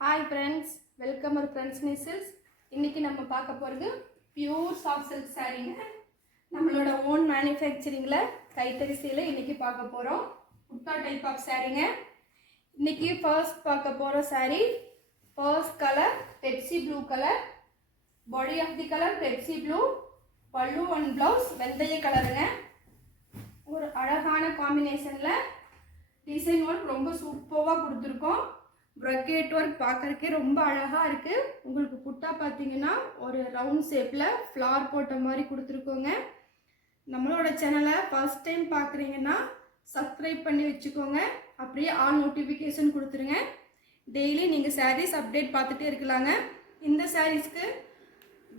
Hi friends, welcome our friends Nissils. இன்னைக்கு நம்ம பார்க்க போறது பியூர் சாஃப்ட் சில்க் சாரீங்க. நம்மளோட ஓன் மேனுஃபேக்சரிங்ல கைத்தறிசையில இன்னைக்கு பார்க்க போறோம். புட்டா டைப் ஆஃப் சாரீங்க. இன்னைக்கு ஃபர்ஸ்ட் பார்க்க போற sari first colour Pepsi blue colour. Body of the colour Pepsi blue. பல்லு அண்ட் ப்ளவுஸ் வெந்தய கலருங்க. ஒரு அழகான காம்பினேஷன்ல டிசைன் ஒர்க் ரொம்ப சூப்பரா கொடுத்திருக்கோம். brocade work பார்க்கறதுக்கே ரொம்ப அழகா இருக்கு. உங்களுக்கு புட்டா பாத்தீங்கன்னா ஒரு ரவுண்ட் ஷேப்ல ஃப்ளவர் போட்ட மாதிரி கொடுத்திருக்கோங்க. நம்மளோட சேனலை ஃபர்ஸ்ட் டைம் பார்க்குறீங்கன்னா சப்ஸ்கிரைப் பண்ணி வச்சுக்கோங்க. அப்படியே ஆல் நோட்டிஃபிகேஷன் கொடுத்துருங்க. டெய்லி நீங்கள் சாரீஸ் அப்டேட் பார்த்துட்டே இருக்கலாங்க. இந்த சாரீஸ்க்கு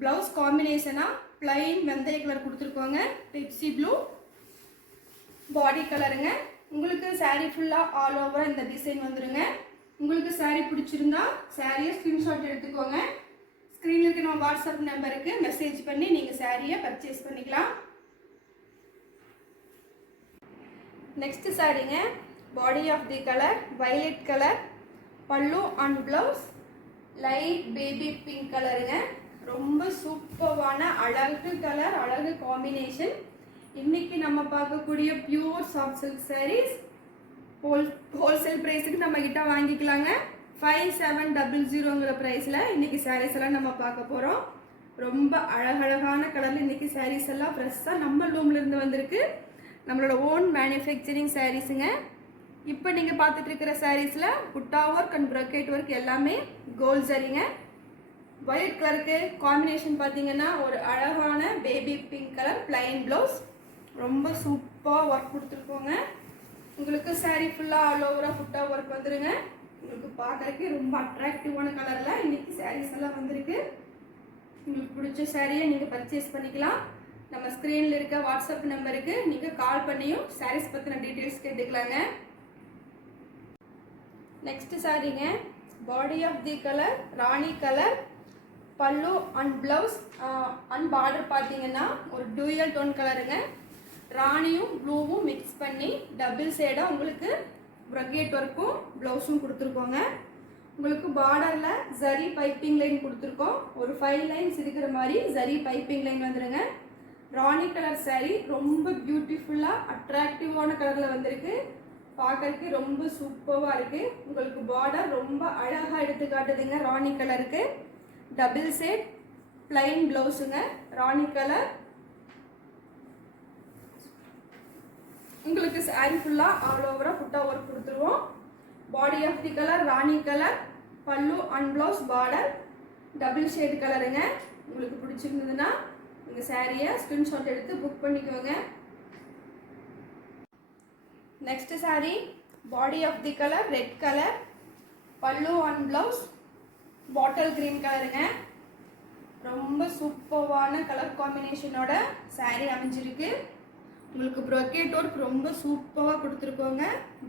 ப்ளவுஸ் காம்பினேஷனாக பிளைன் வெந்தய கலர் கொடுத்துருக்கோங்க. பெப்சி ப்ளூ பாடி கலருங்க. உங்களுக்கு சாரீ ஃபுல்லாக ஆல் ஓவர் இந்த டிசைன் வந்துடுங்க. உங்களுக்கு சாரீ பிடிச்சிருந்தா சாரியை ஸ்க்ரீன்ஷாட் எடுத்துக்கோங்க. ஸ்க்ரீனில் இருக்க நம்ம வாட்ஸ்அப் நம்பருக்கு மெசேஜ் பண்ணி நீங்கள் சாரியை பர்ச்சேஸ் பண்ணிக்கலாம். நெக்ஸ்ட் சாரீங்க body of the colour violet colour. பல்லு and blouse light baby pink கலருங்க. ரொம்ப சூப்பரான அழகு கலர், அழகு காம்பினேஷன். இன்னைக்கு நம்ம பார்க்கக்கூடிய pure soft silk saris wholesale ப்ரைஸுக்கு நம்ம கிட்ட வாங்கிக்கலாங்க. 5700ங்கிற ப்ரைஸில் இன்னைக்கு சாரீஸ் எல்லாம் நம்ம பார்க்க போகிறோம். ரொம்ப அழகழகான கலரில் இன்னைக்கு சாரீஸ் எல்லாம் ஃப்ரெஷ்ஷாக நம்ம லூம்லேருந்து வந்திருக்கு. நம்மளோட ஓன் மேனுஃபேக்சரிங் சாரீஸுங்க. இப்போ நீங்கள் பார்த்துட்டு இருக்கிற சாரீஸில் புட்டா ஒர்க் அண்ட் brocade ஒர்க் எல்லாமே கோல்ட் சரிங்க. ஒயிட் கலருக்கு காம்பினேஷன் பார்த்தீங்கன்னா ஒரு அழகான baby pink colour plain blouse. ரொம்ப சூப்பராக ஒர்க் கொடுத்துருக்கோங்க. உங்களுக்கு சாரீ ஃபுல்லாக ஆல் ஓவராக புட்டா ஒர்க் வந்துடுங்க. உங்களுக்கு பார்க்குறதுக்கு ரொம்ப அட்ராக்டிவான கலரில் இன்றைக்கி சாரீஸ் எல்லாம் வந்திருக்கு. உங்களுக்கு பிடிச்ச சாரியை நீங்கள் பர்ச்சேஸ் பண்ணிக்கலாம். நம்ம ஸ்க்ரீனில் இருக்க வாட்ஸ்அப் நம்பருக்கு நீங்கள் கால் பண்ணியும் சாரீஸ் பற்றின டீட்டெயில்ஸ் கேட்டுக்கலாங்க. நெக்ஸ்ட் சாரீங்க body of the colour rani colour. பல்லு அண்ட் ப்ளவுஸ் அண்ட் பார்டர் பார்த்தீங்கன்னா ஒரு டூயல் டோன் கலருங்க. ராணியும் ப்ளூவும் மிக்ஸ் பண்ணி டபுள் ஷேடாக உங்களுக்கு brocade ஒர்க்கும் ப்ளவுஸும் கொடுத்துருக்கோங்க. உங்களுக்கு பார்டரில் ஜரி பைப்பிங் லைன் கொடுத்துருக்கோம். ஒரு 5 லைன்ஸ் இருக்கிற மாதிரி ஜரி பைப்பிங் லைன் வந்துடுங்க. ராணி கலர் சாரீ ரொம்ப பியூட்டிஃபுல்லாக அட்ராக்டிவான கலரில் வந்திருக்கு. பார்க்கறதுக்கு ரொம்ப சூப்பராக இருக்குது. உங்களுக்கு பார்டர் ரொம்ப அழகாக எடுத்து காட்டுதுங்க. ராணி கலருக்கு டபுள் ஷேட் பிளைன் ப்ளவுஸுங்க. ராணி கலர் உங்களுக்கு சாரீ ஃபுல்லாக ஆல் ஓவராக புட்டா ஒர்க் கொடுத்துருவோம். Body of the colour rani colour. பல்லு and blouse border double shade கலருங்க. உங்களுக்கு பிடிச்சிருந்ததுன்னா உங்கள் சாரியை ஸ்க்ரீன்ஷாட் எடுத்து புக் பண்ணிக்கோங்க. Next sari body of the colour red colour. பல்லு அண்ட் ப்ளவுஸ் பாட்டில் கிரீன் கலருங்க. ரொம்ப சூப்பரான கலர் காம்பினேஷனோட சாரீ அமைஞ்சிருக்கு. உங்களுக்கு brocade ஒர்க் ரொம்ப சூப்பராக கொடுத்துருக்கோங்க.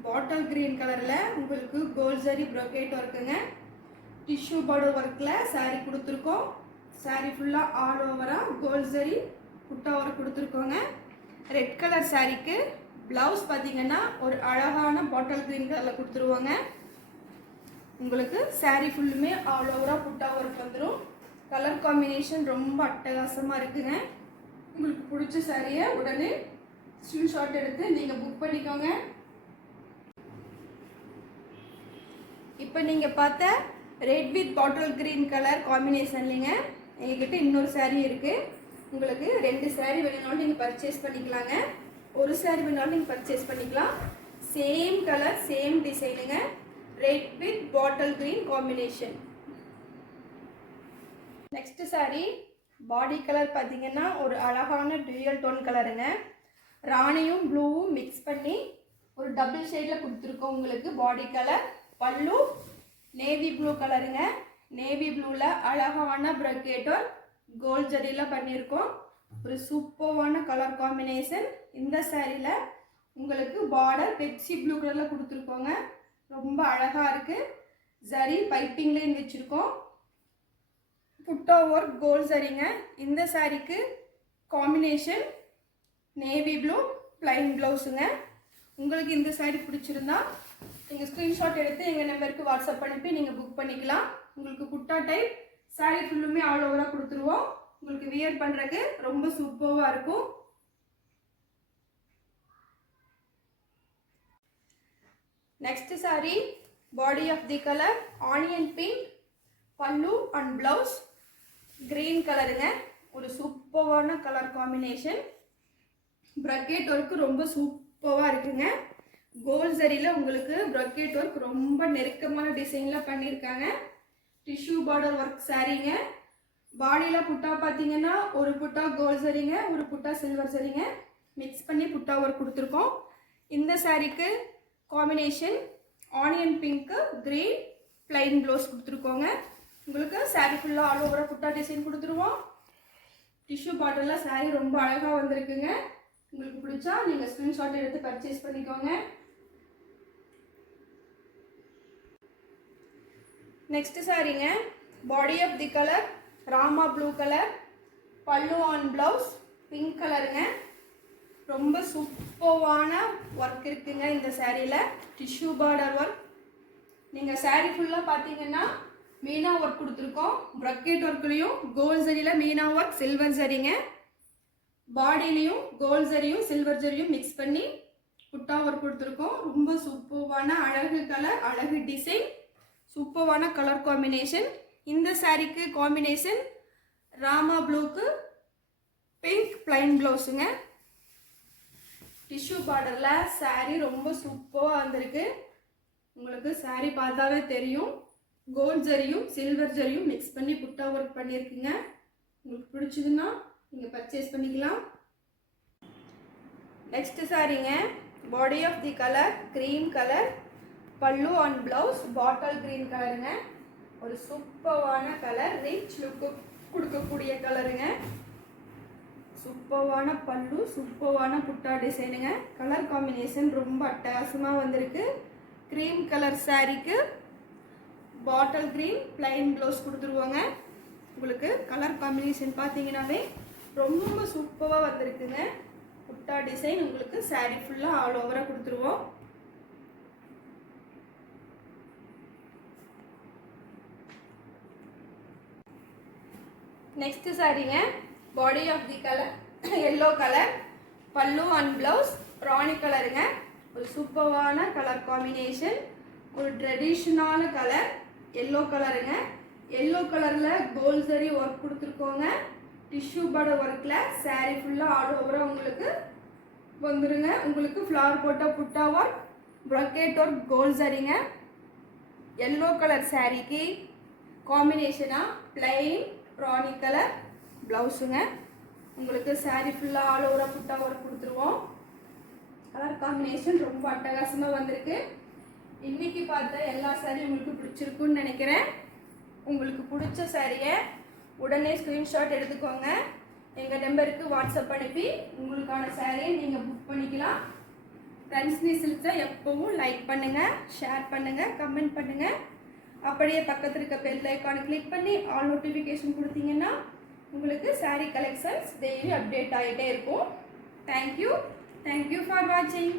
பாட்டில் கிரீன் கலரில் உங்களுக்கு கோல்ட் ஜரி brocade ஒர்க்குங்க. டிஷ்யூ பார்டர் ஒர்க்கில் சாரீ கொடுத்துருக்கோம். சாரீ ஃபுல்லாக ஆல் ஓவராக கோல்ட் ஜரி புட்டா ஒர்க் கொடுத்துருக்கோங்க. ரெட் கலர் சாரீக்கு ப்ளவுஸ் பார்த்தீங்கன்னா ஒரு அழகான பாட்டில் கிரீன் கலரில் கொடுத்துருவோங்க. உங்களுக்கு சாரீ ஃபுல்லுமே ஆல் ஓவராக புட்டா ஒர்க் வந்துடும். கலர் காம்பினேஷன் ரொம்ப அட்டகாசமாக இருக்குங்க. உங்களுக்கு பிடிச்ச சாரியை உடனே ஸ்க்ரீன்ஷாட் எடுத்து நீங்கள் புக் பண்ணிக்கோங்க. இப்போ நீங்கள் பார்த்த red with bottle green colour காம்பினேஷன்லிங்க எங்ககிட்ட இன்னொரு சாரீ இருக்குது. உங்களுக்கு 2 சாரீ வேணும்னாலும் நீங்கள் பர்ச்சேஸ் பண்ணிக்கலாங்க. ஒரு சாரீ வேணும்னாலும் நீங்கள் பர்ச்சேஸ் பண்ணிக்கலாம். சேம் கலர் சேம் டிசைனுங்க. Red with bottle green combination. Next sari body colour பார்த்தீங்கன்னா ஒரு அழகான டூயல் டோன் கலருங்க. ராணியும் ப்ளூவும் மிக்ஸ் பண்ணி ஒரு டபுள் ஷேடில் கொடுத்துருக்கோம். உங்களுக்கு பாடி கலர். பல்லு நேவி ப்ளூ கலருங்க. நேவி ப்ளூவில் அழகான brocade ஒர்க் கோல்ட் ஜரியில் பண்ணியிருக்கோம். ஒரு சூப்பரான கலர் காம்பினேஷன். இந்த சாரியில் உங்களுக்கு பார்டர் பெப்சி ப்ளூ கலரில் கொடுத்துருக்கோங்க. ரொம்ப அழகாக இருக்குது. ஜரி பைப்பிங் லைன் வச்சுருக்கோம். புட்டா ஒர்க் கோல்ட் சரிங்க. இந்த சாரீக்கு காம்பினேஷன் நேவி ப்ளூ பிளைன் ப்ளவுஸுங்க. உங்களுக்கு இந்த சாரீ பிடிச்சிருந்தா நீங்கள் ஸ்க்ரீன்ஷாட் எடுத்து எங்கள் நம்பருக்கு வாட்ஸ்அப் அனுப்பி நீங்கள் புக் பண்ணிக்கலாம். உங்களுக்கு குட்டா டைப் சாரீ ஃபுல்லுமே ஆல் ஓவராக கொடுத்துருவோம். உங்களுக்கு வியர் பண்ணுறதுக்கு ரொம்ப சூப்பராக இருக்கும். Next sari body of the colour onion pink, பல்லு அண்ட் பிளவுஸ் கிரீன் கலருங்க. ஒரு சூப்பரான கலர் காம்பினேஷன். ப்ரக்கெட் ஒர்க்கு ரொம்ப சூப்பராக இருக்குங்க. கோல்ட் ஜரியில் உங்களுக்கு ப்ரக்கெட் ஒர்க் ரொம்ப நெருக்கமான டிசைனில் பண்ணியிருக்காங்க. டிஷ்யூ பார்டர் ஒர்க் சாரீங்க. பாடியில் புட்டா பார்த்தீங்கன்னா ஒரு புட்டா கோல்ட் ஜரிங்க, ஒரு புட்டா சில்வர் ஜரிங்க மிக்ஸ் பண்ணி புட்டா ஒர்க் கொடுத்துருக்கோம். இந்த சாரீக்கு combination onion pink, green, plain blouse கொடுத்துருக்கோங்க. உங்களுக்கு சாரீ ஃபுல்லாக ஆல் ஓவராக புட்டா டிசைன் கொடுத்துருவோம். டிஷ்யூ பார்டரில் சாரீ ரொம்ப அழகாக வந்திருக்குங்க. உங்களுக்கு பிடிச்சா நீங்கள் ஸ்க்ரீன்ஷாட் எடுத்து பர்ச்சேஸ் பண்ணிக்கோங்க. நெக்ஸ்ட் சாரீங்க body of the colour Rama blue colour, பல்லு ஆன் பிளவுஸ் பிங்க் கலருங்க. ரொம்ப சூப்பரான ஒர்க் இருக்குங்க இந்த சாரியில். Tissue border work. நீங்கள் சாரீ ஃபுல்லாக பார்த்தீங்கன்னா மீனா ஒர்க் கொடுத்துருக்கோம். ப்ரக்கெட் ஒர்க்லேயும் கோல்ட் ஜரியில் மீனா ஒர்க், சில்வர் ஜரிங்க. பாடியிலையும் கோல்ட் ஜரியும் சில்வர் ஜரியும் மிக்ஸ் பண்ணி புட்டா ஒர்க் கொடுத்துருக்கோம். ரொம்ப சூப்பரான அழகு கலர், அழகு டிசைன், சூப்பரான கலர் காம்பினேஷன். இந்த சாரீக்கு காம்பினேஷன் ராமா ப்ளூக்கு பிங்க் பிளைன் ப்ளவுஸுங்க. டிஷ்யூ பார்டரில் சாரீ ரொம்ப சூப்பராக வந்திருக்கு. உங்களுக்கு சாரீ பார்த்தாவே தெரியும். கோல்ட் ஜரியும் சில்வர் ஜரியும் மிக்ஸ் பண்ணி புட்டா ஒர்க் பண்ணியிருக்குங்க. உங்களுக்கு பிடிச்சதுன்னா நீங்கள் பர்ச்சேஸ் பண்ணிக்கலாம். நெக்ஸ்ட் சாரீங்க body of the colour cream colour, பல்லு அண்ட் பிளவுஸ் பாட்டில் க்ரீன் கலருங்க. ஒரு சூப்பரான கலர், ரிச் லுக்கு கொடுக்கக்கூடிய கலருங்க. சூப்பரான பல்லு, சூப்பரான புட்டா டிசைனுங்க. கலர் காம்பினேஷன் ரொம்ப அட்டகாசமாக வந்திருக்கு. க்ரீம் கலர் சாரீக்கு பாட்டில் க்ரீன் பிளைன் ப்ளவுஸ் கொடுத்துருவாங்க. உங்களுக்கு கலர் காம்பினேஷன் பார்த்தீங்கன்னாவே ரொம்ப சூப்பராக வந்திருக்குங்க. புட்டா டிசைன் உங்களுக்கு சாரீ ஃபுல்லாக ஆல் ஓவராக கொடுத்துருவோம். நெக்ஸ்ட் சாரீங்க body of the colour yellow colour, பல்லு அண்ட் பிளவுஸ் ராணி கலருங்க. ஒரு சூப்பரான கலர் காம்பினேஷன். ஒரு ட்ரெடிஷ்னலான கலர் எல்லோ கலருங்க. எல்லோ கலரில் கோல்ட் ஜரி ஒர்க் கொடுத்துருக்கோங்க. டிஷ்யூ பார்டர் ஒர்க்கில் சாரீ ஃபுல்லாக ஆல் ஓவராக உங்களுக்கு வந்துடுங்க. உங்களுக்கு ஃப்ளவர் போட்ட butta work, brocade work, gold ஜரிங்க. எல்லோ கலர் சாரீக்கு காம்பினேஷனாக பிளைன் ராணி கலர் ப்ளவுஸுங்க. உங்களுக்கு சாரீ ஃபுல்லாக ஆல் ஓவராக புட்டா ஒர்க் கொடுத்துருவோம். கலர் காம்பினேஷன் ரொம்ப அட்டகாசமாக வந்திருக்கு. இன்றைக்கி பார்த்த எல்லா சாரியும் உங்களுக்கு பிடிச்சிருக்குன்னு நினைக்கிறேன். உங்களுக்கு பிடிச்ச சாரியை உடனே ஸ்க்ரீன்ஷாட் எடுத்துக்கோங்க. எங்கள் நம்பருக்கு வாட்ஸ்அப் அனுப்பி உங்களுக்கான சாரியை நீங்கள் புக் பண்ணிக்கலாம். ஃப்ரெண்ட்ஸ்னி சில்க்ஸை எப்போவும் லைக் பண்ணுங்கள், ஷேர் பண்ணுங்கள், கமெண்ட் பண்ணுங்கள். அப்படியே பக்கத்தில் இருக்க பெல் ஐக்கானை கிளிக் பண்ணி ஆல் நோட்டிஃபிகேஷன் கொடுத்தீங்கன்னா உங்களுக்கு சாரீ கலெக்ஷன்ஸ் டெய்லி அப்டேட் ஆகிட்டே இருக்கும். தேங்க்யூ ஃபார் வாட்சிங்.